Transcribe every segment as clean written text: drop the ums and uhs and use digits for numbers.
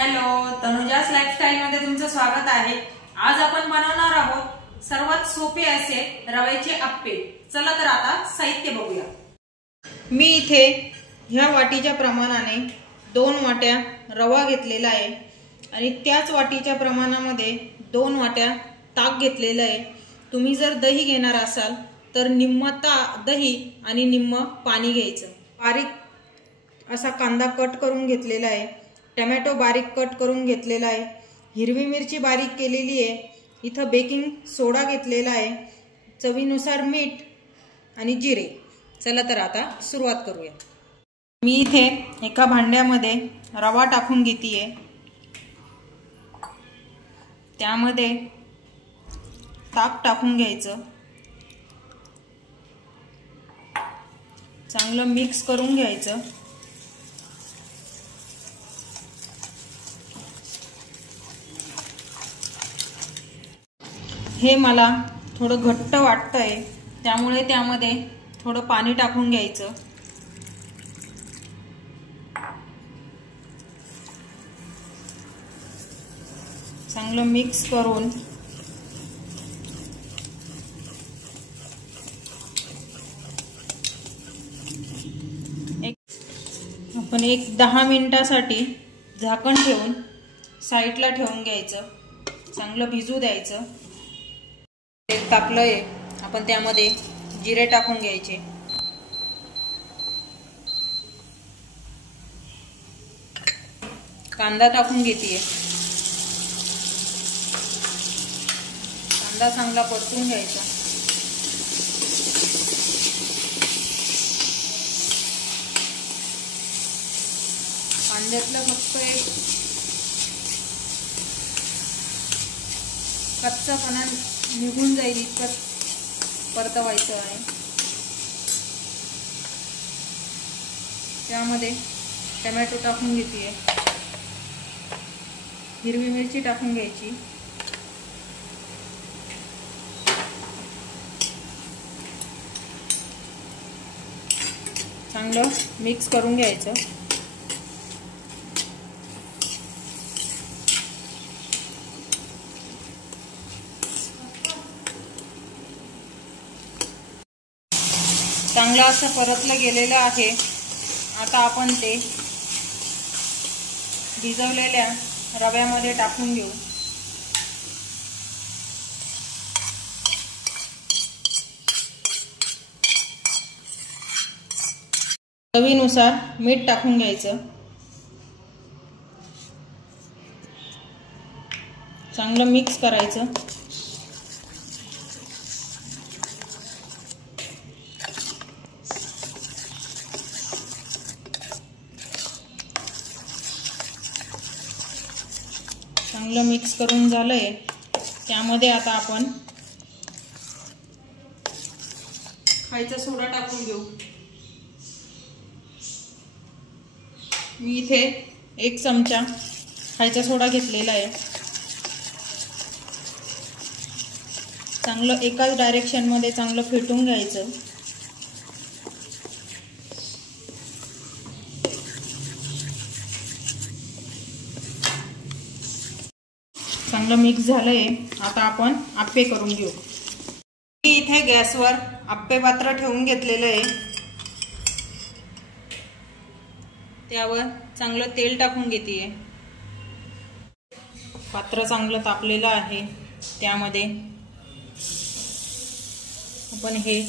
Hello, तनुजास lifestyle मध्ये तुमचं स्वागत आहे। आज आपण बनवणार आहोत सर्वात सोपे असे रव्याचे अप्पे। चला तर आता साहित्य बघूया। मी इथे ह्या वाटीच्या प्रमाणाने 2 वाट्या रवा घेतलेला आहे आणि त्याच वाटीच्या प्रमाणामध्ये 2 वाट्या ताक घेतलेलं आहे। तुम्ही जर दही घेणार असाल तर निम्म दही आणि निम्म पाणी घ्यायचं। बारीक असा कांदा कट करून घेतलेला आहे, टोमॅटो बारीक कट करून घेतलेला आहे, हिरवी मिरची बारीक केलेली आहे, इथं बेकिंग सोडा घेतलेला आहे, चवीनुसार मीठ आणि जिरे। चला तर आता सुरुवात करूया। मी इथे एका भांड्यामध्ये रवा टाकून घेतीये, त्यामध्ये ताक टाकून घ्यायचं, चांगलं मिक्स करून घ्यायचं। हे मला थोडं घट्ट वाटतंय, त्यामुळे त्यामध्ये थोडं पाणी टाकून घ्यायचं। चांगलं मिक्स करून आपण 10 मिनिटांसाठी झाकण ठेवून साईडला ठेवून घ्यायचं, चांगलं भिजू द्यायचं। तेल तापलंय, आपण त्यामध्ये जिरे टाकून घ्यायचे, कांदा टाकून घेतीये, कांदा चांगला परतून घ्यायचा। कांद्यातलं फक्त एक कच्चापणा निघून जाईल इतकं परतवायचं आहे। त्यामध्ये टोमॅटो टाकून घेतीये, हिरवी मिरची टाकून घ्यायची, चांगलं मिक्स करून घ्यायचं। चांगलं असं परतलं गेलेलं आहे। आता आपण ते भिजवलेल्या रव्यामध्ये टाकून घेऊ। चवीनुसार मीठ टाकून घ्यायचं, चांगलं मिक्स करायचं। चांगलं मिक्स करून झालंय, त्यामध्ये आता आपण खायचा सोडा टाकून घेऊ। मी इथे 1 चमचा खायचा सोडा घेतलेला आहे। चांगलं एकाच डायरेक्शन मध्ये चांगलं फेटून घ्यायचं। चांगलं मिक्स झालंय, आता आपण अप्पे करून घेऊ। मी इथे गॅसवर अप्पे पात्र ठेवून घेतलेलं आहे, त्यावर चांगलं तेल टाकून घेतीये। पात्र चांगलं तापलेलं आहे, त्यामध्ये आपण हे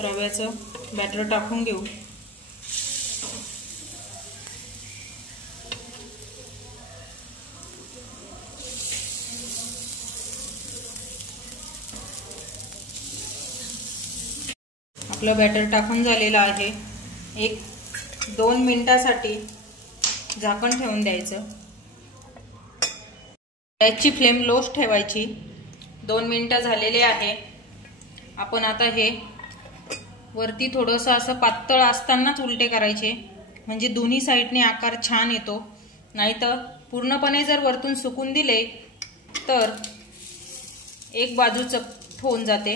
रव्याचं बॅटर टाकून घेऊ। आपलं बॅटर टाकून झालेलं आहे। 1-2 मिनिटांसाठी झाकण ठेवून द्यायचं। गॅसची फ्लेम लोच ठेवायची। 2 मिनिटं झालेले आहे। आपण आता हे वरती थोडंसं असं पातळ असतानाच उलटे करायचे, म्हणजे दोन्ही साईडने आकार छान येतो। नाहीतर पूर्णपणे जर वरतून सुकून दिले तर एक बाजू चपट होऊन जाते।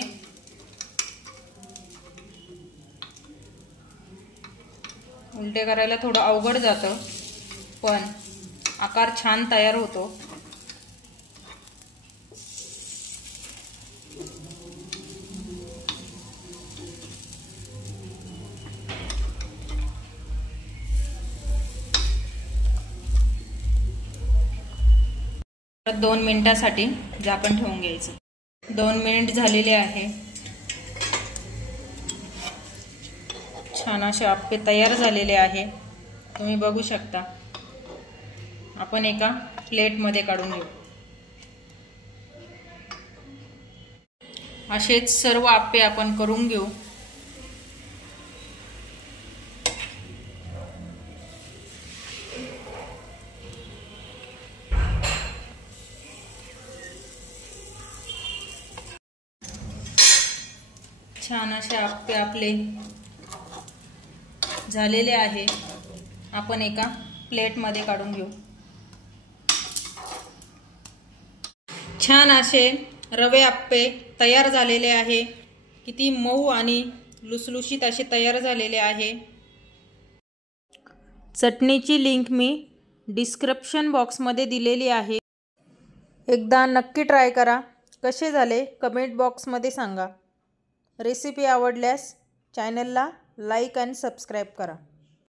उलटे करायला थोडं अवघड जातं, पण आकार छान तयार होतो। परत 2 मिनिटांसाठी झाकण ठेवून घ्यायचं। 2 मिनिट झालेले आहे। छान असे आप्पे तयार झालेले आहे, तुम्ही बघू शकता। आपण एका प्लेटमध्ये काढून घेऊ। असेच सर्व आप्पे आपण करून घेऊ। छान असे आप्पे आपले झालेले आहे। आपण एका प्लेटमध्ये काढून घेऊ। छान असे रवे आप्पे तयार झालेले आहे। किती मऊ आणि लुसलुशीत असे तयार झालेले आहे। चटणीची लिंक मी डिस्क्रिप्शन बॉक्समध्ये दिलेली आहे। एकदा नक्की ट्राय करा। कसे झाले कमेंट बॉक्समध्ये सांगा। रेसिपी आवडल्यास चॅनलला लाईक आणि सबस्क्राईब करा।